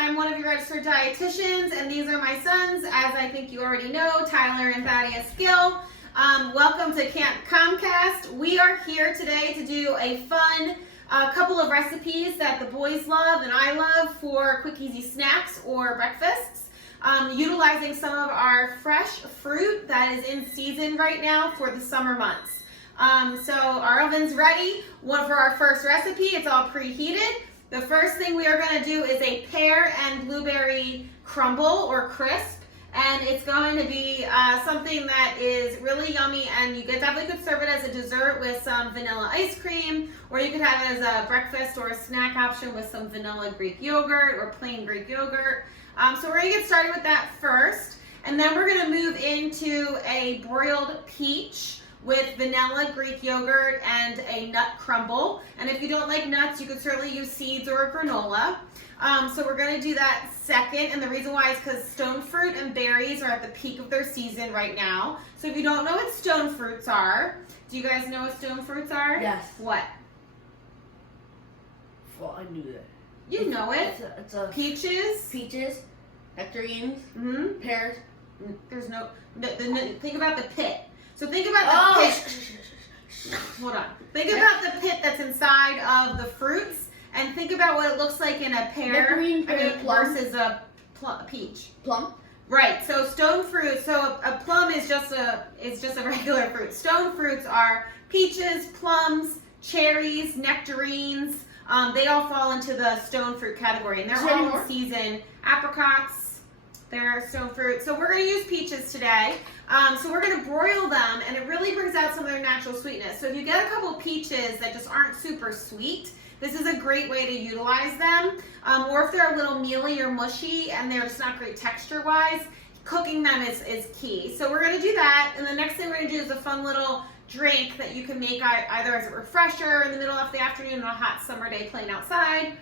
I'm one of your registered dietitians, and these are my sons, as I think you already know, Tyler and Thaddeus Gill. Welcome to Camp Comcast. We are here today to do a fun couple of recipes that the boys love and I love for quick, easy snacks or breakfasts, utilizing some of our fresh fruit that is in season right now for the summer months. So our oven's ready. For our first recipe. It's all preheated. The first thing we are going to do is a pear and blueberry crumble or crisp, and it's going to be something that is really yummy, and you definitely could serve it as a dessert with some vanilla ice cream, or you could have it as a breakfast or a snack option with some vanilla Greek yogurt or plain Greek yogurt. So we're going to get started with that first, and then we're going to move into a broiled peach with vanilla Greek yogurt and a nut crumble. And if you don't like nuts, you could certainly use seeds or a granola. So we're going to do that second, and the reason why is because stone fruit and berries are at the peak of their season right now. So if you don't know what stone fruits are, do you guys know what stone fruits are? Yes. What? Well, I knew that. You know it. It's a Peaches, nectarines, pears. There's no, think about the pit. So think about the pit. Hold on. Think about the pit that's inside of the fruits, and think about what it looks like in a pear versus a peach. Plum. Right. So stone fruit. So a plum is just a regular fruit. Stone fruits are peaches, plums, cherries, nectarines. They all fall into the stone fruit category, and they're all in season. Apricots, they're stone fruit. So we're going to use peaches today. So we're going to broil them, and it really brings out some of their natural sweetness. So if you get a couple peaches that just aren't super sweet, this is a great way to utilize them. Or if they're a little mealy or mushy and they're just not great texture-wise, cooking them is key. So we're going to do that, and the next thing we're going to do is a fun little drink that you can make either as a refresher in the middle of the afternoon on a hot summer day playing outside,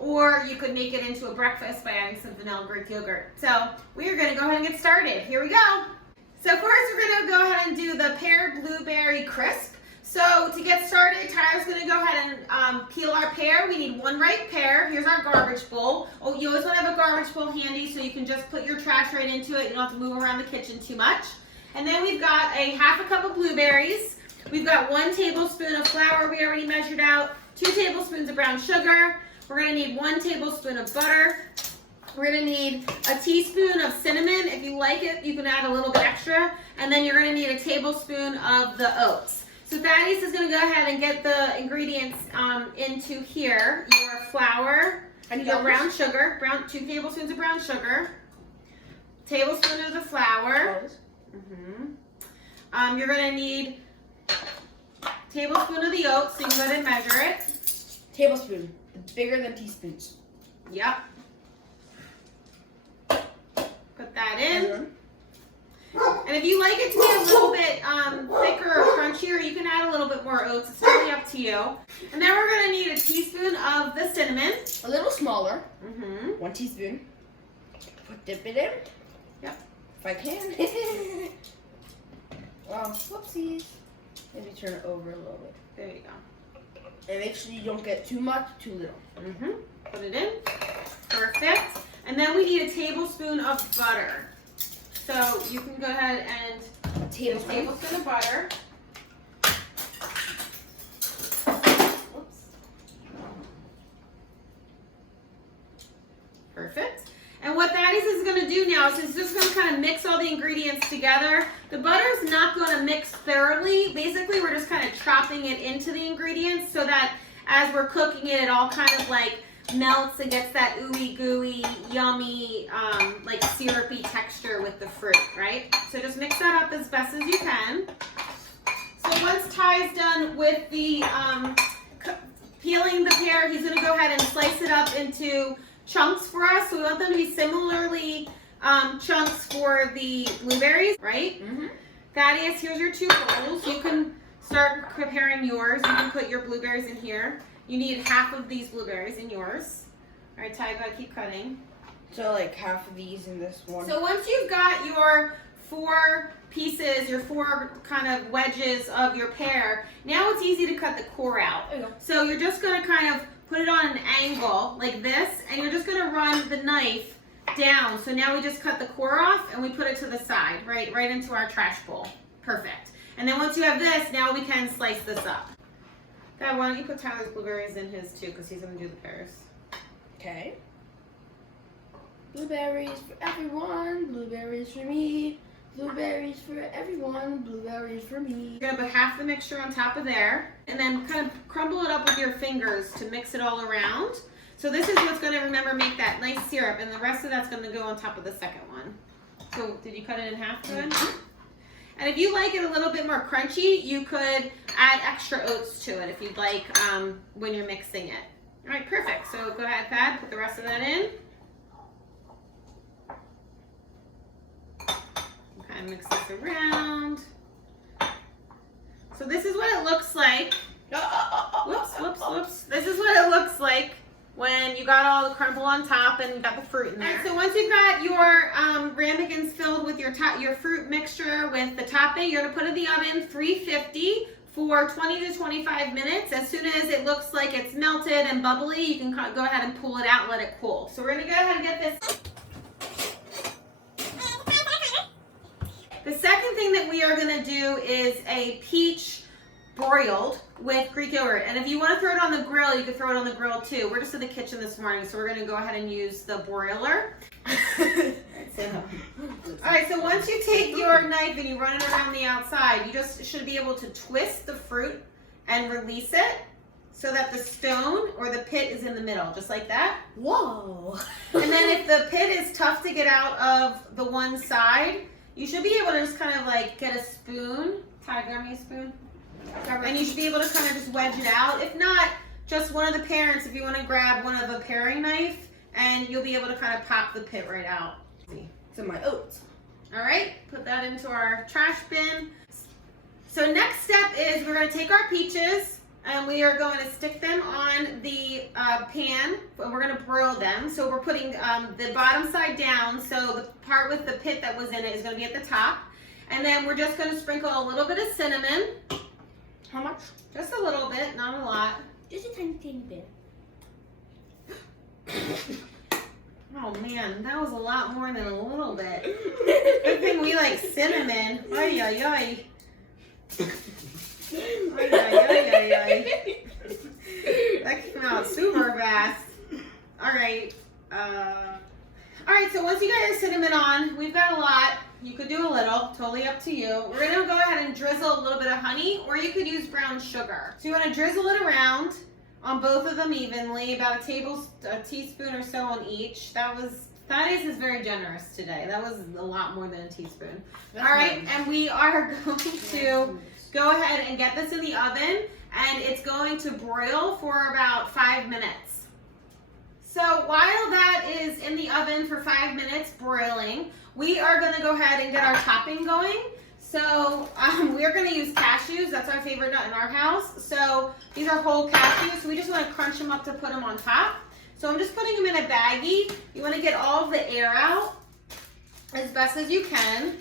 or you could make it into a breakfast by adding some vanilla Greek yogurt. So we are going to go ahead and get started. Here we go. So first we're going to go ahead and do the pear blueberry crisp. So to get started, Tyler's going to go ahead and peel our pear. We need one ripe pear. Here's our garbage bowl. Oh, you always want to have a garbage bowl handy so you can just put your trash right into it. You don't have to move around the kitchen too much. And then we've got half a cup of blueberries. We've got 1 tablespoon of flour we already measured out, 2 tablespoons of brown sugar. We're going to need 1 tablespoon of butter. We're going to need a teaspoon of cinnamon. If you like it, you can add a little bit extra. And then you're going to need a tablespoon of the oats. So Thaddeus is going to go ahead and get the ingredients into here. Your flour, and your brown sugar, 2 tablespoons of brown sugar, tablespoon of the flour. You're going to need a tablespoon of the oats, so you can go ahead and measure it. Tablespoon, bigger than teaspoons. Yep. Put that in. And if you like it to be a little bit thicker or crunchier, you can add a little bit more oats. It's totally up to you. And then we're going to need a teaspoon of the cinnamon. A little smaller. 1 teaspoon. Dip it in. Yep. If I can. Whoopsies. Maybe turn it over a little bit. There you go. And make sure you don't get too much, too little. Put it in. Perfect. And then we need a tablespoon of butter. So you can go ahead and a tablespoon of butter. Oops. Perfect. And what Thaddeus is going to do now is he's just going to kind of mix all the ingredients together. The butter's not going to mix thoroughly. Basically, we're just kind of chopping it into the ingredients so that as we're cooking it, it all kind of like melts and gets that ooey gooey, yummy, like syrupy texture with the fruit, right? So just mix that up as best as you can. So once Ty's done with the peeling the pear, he's going to go ahead and slice it up into chunks for us. So we want them to be similarly chunks for the blueberries, right? Thaddeus, here's your 2 bowls. You can start preparing yours. You can put your blueberries in here. You need half of these blueberries in yours. All right, Ty, gotta keep cutting. So like half of these in this one. So once you've got your 4 pieces, your 4 kind of wedges of your pear, now it's easy to cut the core out. There you go. So you're just gonna kind of put it on an angle like this, and you're just gonna run the knife down. So now we just cut the core off and we put it to the side, right into our trash bowl. Perfect. And then once you have this, now we can slice this up. Dad, why don't you put Tyler's blueberries in his too, because he's gonna do the pears. Okay. Blueberries for everyone, blueberries for me, blueberries for everyone, blueberries for me. You're gonna put half the mixture on top of there, and then kind of crumble it up with your fingers to mix it all around. So this is what's gonna, remember, make that nice syrup, and the rest of that's gonna go on top of the second one. So did you cut it in half good? And if you like it a little bit more crunchy, you could add extra oats to it if you'd like when you're mixing it. All right, perfect. So go ahead, Thad, put the rest of that in. Kind of mix this around. So this is what it looks like. Whoops, whoops, whoops. This is what it looks like when you got all the crumble on top and got the fruit in there. So once you've got your ramekins filled with your fruit mixture with the topping, you're gonna put it in the oven 350 for 20 to 25 minutes. As soon as it looks like it's melted and bubbly, you can go ahead and pull it out and let it cool. So we're gonna go ahead and get this. The second thing that we are gonna do is a peach broiled with Greek yogurt. And if you want to throw it on the grill, you can throw it on the grill too. We're just in the kitchen this morning, so we're going to go ahead and use the broiler. Alright, so once you take your knife and you run it around the outside, you just should be able to twist the fruit and release it so that the stone or the pit is in the middle, just like that. Whoa. And then if the pit is tough to get out of the one side, you should be able to just kind of like get a spoon. Ty, grab me a spoon. And you should be able to kind of just wedge it out. If not, just one of the parents, if you want to grab one of a paring knife, and you'll be able to kind of pop the pit right out. So my oats. All right, put that into our trash bin. So next step is we're going to take our peaches and we are going to stick them on the pan, and we're going to broil them. So we're putting the bottom side down, so the part with the pit that was in it is going to be at the top. And then we're just going to sprinkle a little bit of cinnamon. How much? Just a little bit, not a lot. Just a tiny, tiny bit. Oh man, that was a lot more than a little bit. Good thing we like cinnamon. Ay, ay, ay. Ay, ay, ay, ay, ay. That came out super fast. Alright. Alright, so once you got your cinnamon on, we've got a lot. You could do a little, totally up to you. We're gonna go ahead and drizzle a little bit of honey, or you could use brown sugar. So you wanna drizzle it around on both of them evenly, about a teaspoon or so on each. Thaddeus is very generous today. That was a lot more than a teaspoon. All right, and we are going to go ahead and get this in the oven, and it's going to broil for about 5 minutes. So while that is in the oven for 5 minutes broiling, we are gonna go ahead and get our topping going. So we're gonna use cashews. That's our favorite nut in our house. So these are whole cashews. So we just wanna crunch them up to put them on top. So I'm just putting them in a baggie. You wanna get all of the air out as best as you can.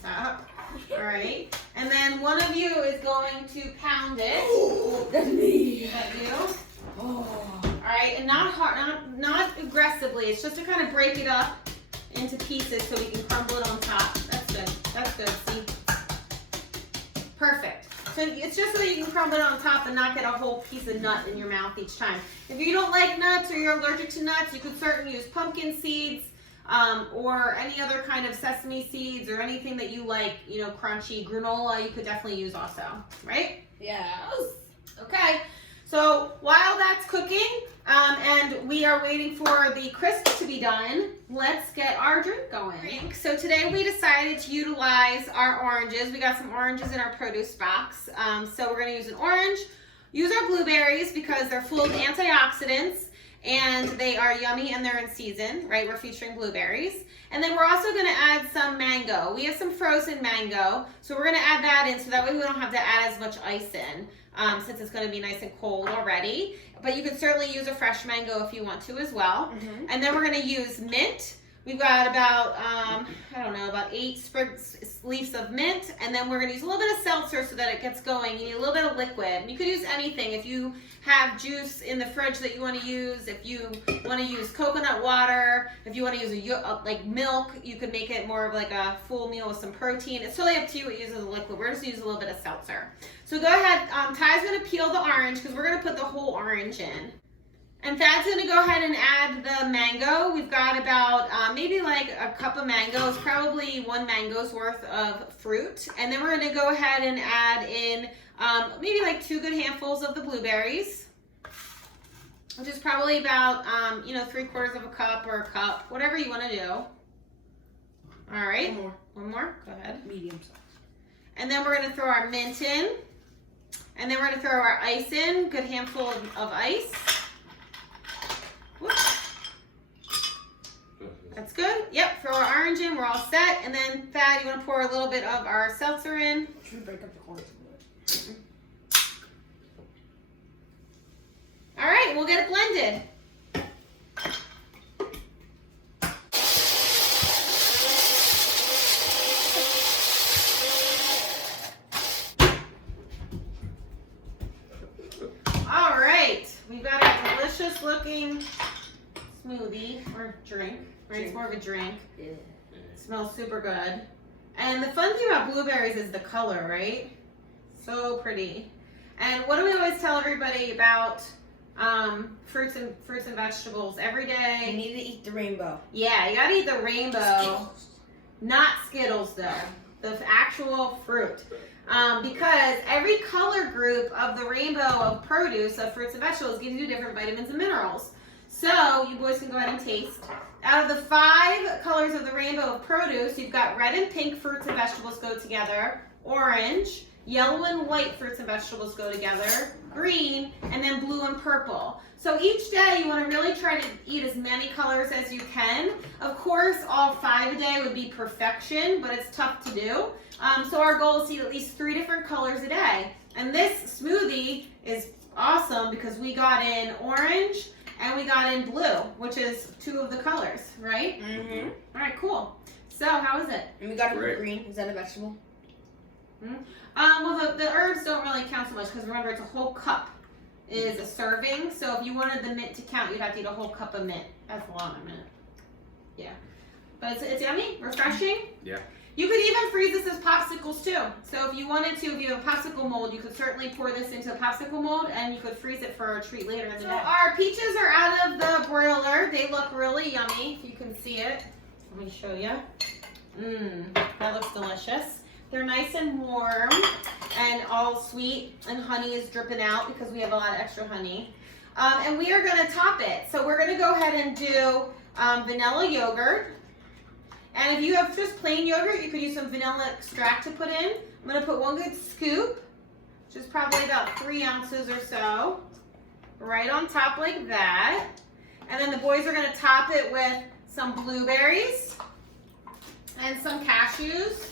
Stop. All right. And then one of you is going to pound it. Oh, that's me. Is that you? Oh. All right, and not hard, not aggressively. It's just to kind of break it up into pieces so we can crumble it on top. That's good. That's good. See? Perfect. So it's just so that you can crumble it on top and not get a whole piece of nut in your mouth each time. If you don't like nuts or you're allergic to nuts, you could certainly use pumpkin seeds or any other kind of sesame seeds or anything that you like, you know, crunchy. Granola you could definitely use also, right? Yes. Okay. So while that's cooking and we are waiting for the crisp to be done, let's get our drink going. So today we decided to utilize our oranges. We got some oranges in our produce box. So we're going to use an orange, use our blueberries because they're full of antioxidants and they are yummy and they're in season, right? We're featuring blueberries. And then we're also going to add some mango. We have some frozen mango, so we're going to add that in so that way we don't have to add as much ice in. Since it's going to be nice and cold already. But you can certainly use a fresh mango if you want to as well. Mm-hmm. And then we're going to use mint, We've got about, I don't know, about 8 leaves of mint, and then we're gonna use a little bit of seltzer so that it gets going. You need a little bit of liquid. And you could use anything. If you have juice in the fridge that you wanna use, if you wanna use coconut water, if you wanna use like milk, you could make it more of like a full meal with some protein. It's totally up to you what you use as a liquid. We're just gonna use a little bit of seltzer. So go ahead, Ty's gonna peel the orange because we're gonna put the whole orange in. And Thad's gonna go ahead and add the mango. We've got about maybe like a cup of mangoes, probably 1 mango's worth of fruit. And then we're gonna go ahead and add in maybe like 2 good handfuls of the blueberries, which is probably about 3/4 of a cup or a cup, whatever you wanna do. All right, one more, go ahead. Medium size. And then we're gonna throw our mint in. And then we're gonna throw our ice in, good handful of ice. Whoops. That's good. Yep, throw our orange in, we're all set. And then Thad, you want to pour a little bit of our seltzer in? Should we break up the corners a bit? All right, we'll get it blended. All right, we've got a delicious looking smoothie or drink, right? It's more of a drink. Yeah. It smells super good. And the fun thing about blueberries is the color, right? So pretty. And what do we always tell everybody about fruits and vegetables every day? You need to eat the rainbow. Yeah, you gotta eat the rainbow. Not Skittles though, the actual fruit. Because every color group of the rainbow of produce, of fruits and vegetables, gives you different vitamins and minerals. So you boys can go ahead and taste. Out of the 5 colors of the rainbow of produce, you've got red and pink fruits and vegetables go together, orange, yellow and white fruits and vegetables go together, green, and then blue and purple. So each day you want to really try to eat as many colors as you can. Of course, all 5 a day would be perfection, but it's tough to do. So our goal is to eat at least 3 different colors a day. And this smoothie is awesome because we got in orange and we got in blue, which is 2 of the colors, right? Mm-hmm. All right, cool. So how is it? And we got it green. Is that a vegetable? Mm-hmm. Well, the herbs don't really count so much because remember, it's a whole cup is a serving. So if you wanted the mint to count, you'd have to eat a whole cup of mint. That's a lot of mint. Yeah. But it's yummy, refreshing. Yeah. You could even freeze this as popsicles too. So if you wanted to, if you have a popsicle mold, you could certainly pour this into a popsicle mold and you could freeze it for a treat later in the day. So our peaches are out of the broiler. They look really yummy, if you can see it. Let me show you. That looks delicious. They're nice and warm and all sweet, and honey is dripping out because we have a lot of extra honey. And we are gonna top it. So we're gonna go ahead and do vanilla yogurt. And if you have just plain yogurt, you could use some vanilla extract to put in. I'm gonna put 1 good scoop, which is probably about 3 ounces or so, right on top like that. And then the boys are gonna top it with some blueberries and some cashews.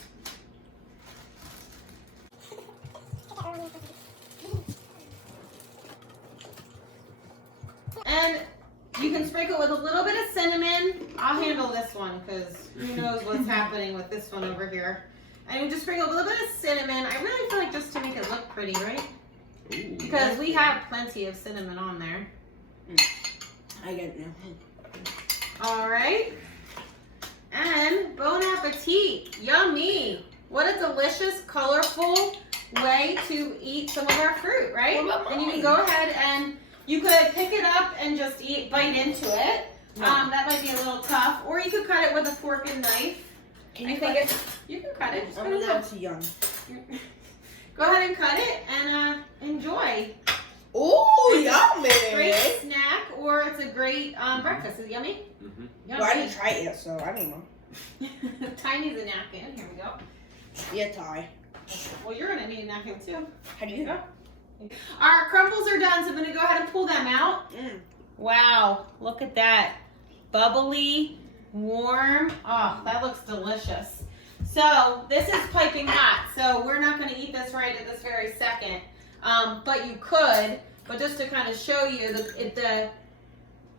And you can sprinkle with a little bit of cinnamon. I'll handle this one because who knows what's happening with this one over here. And you just sprinkle a little bit of cinnamon. I really feel like just to make it look pretty, right? Ooh. Because we have plenty of cinnamon on there. I get it now. All right. And bon appetit. Yummy. What a delicious, colorful way to eat some of our fruit, right? What about And you can mine? go ahead and you could pick it up and just bite into it. No. That might be a little tough. Or you could cut it with a fork and knife. Can you cut it? You can cut it. Just I'm cut a it little up. too young. Go ahead and cut it and enjoy. Oh, Great yummy! snack, or it's a great breakfast. Is it yummy? Mm-hmm. Well, I didn't try it yet, so I don't know. Ty needs a napkin. Here we go. Yeah, Ty. Well, you're gonna need a napkin too. How do you know? Our crumbles are done, so I'm gonna go ahead and pull them out. Mm. Wow, look at that. Bubbly, warm. Oh, that looks delicious. So this is piping hot, so we're not gonna eat this right at this very second. But you could, but just to kind of show you,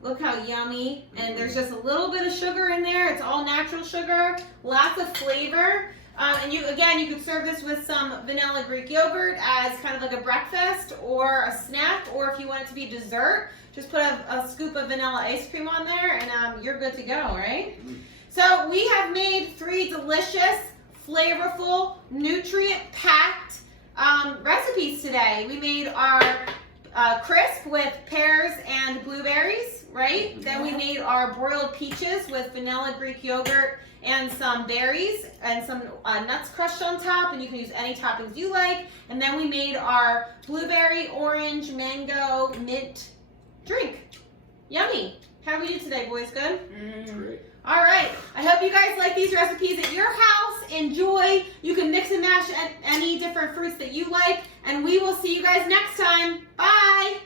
Look how yummy. And there's just a little bit of sugar in there. It's all natural sugar. Lots of flavor. And you could serve this with some vanilla Greek yogurt as kind of like a breakfast or a snack, or if you want it to be dessert, just put a scoop of vanilla ice cream on there and you're good to go, right? So we have made 3 delicious, flavorful, nutrient-packed recipes today. We made our crisp with pears and blueberries, right? Then we made our broiled peaches with vanilla Greek yogurt and some berries and some nuts crushed on top, and you can use any toppings you like. And then we made our blueberry, orange, mango, mint drink. Yummy. How we do today, boys? Good? Great. All right. I hope you guys like these recipes at your house. Enjoy. You can mix and mash any different fruits that you like, and we will see you guys next time. Bye.